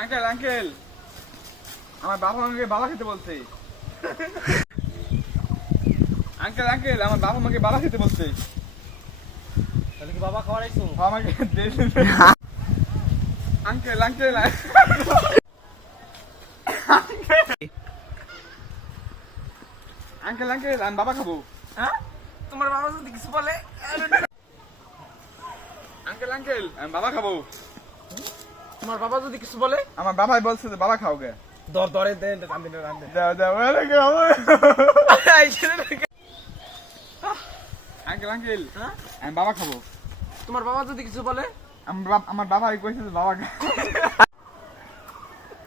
Uncle uncle আমার বাবা আমাকে বাবা খেতে বলছে। আঙ্কেল আঙ্কেল আমার বাবা আমাকে বাবা খেতে বলছে। তাহলে কি বাবা খাওয়াইছো? আমাকে আঙ্কেল আঙ্কেল আঙ্কেল আঙ্কেল আমি বাবা খাবো। হ্যাঁ, তোমার বাবা যদি কিছু বলে? আঙ্কেল আঙ্কেল আমি বাবা খাবো। তোমার বাবা যদি কিছু বলে? আমার বাবাই বলছে যে বাবা খাও গে। ধরে দেন, রান্ধেন রান্ধেন। দাও দাও আরে খাবো। আঙ্কেল আঙ্কেল হ্যাঁ, আমি বাবা খাবো। তোমার বাবা যদি কিছু বলে? আমার বাবা কইছে যে বাবা খা।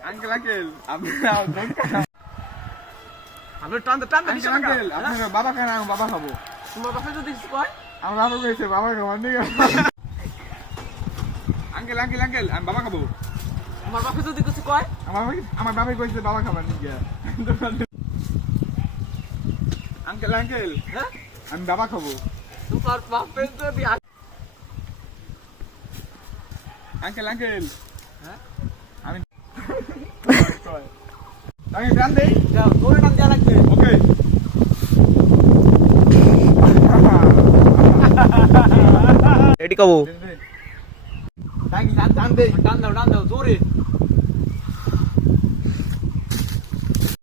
আঙ্কেল আঙ্কেল আপনি আমরা টানতে টানতে আঙ্কেল আঙ্কেল আপনি বাবা খান আমি বাবা খাবো। তোমার বাবা যদি কিছু কয়? আমার বাবা কইছে বাবা খাবার নিয়ে। আঙ্কেল আঙ্কেল আঙ্কেল আমি বাবা খাবো। তোমার বাবা যদি কিছু কয়? আমার বাবাই কইছে বাবা খাবার নিয়ে। আঙ্কেল আঙ্কেল হ্যাঁ, আমি বাবা খাবো। তোমার বাপের যদি আঙ্কেল আঙ্কেল হ্যাঁ, আমি আমি গান দেই। যাও ধরে টান দেওয়া লাগবে। ওকে রেডি কবো। টান দেই। টান দাও জোরে।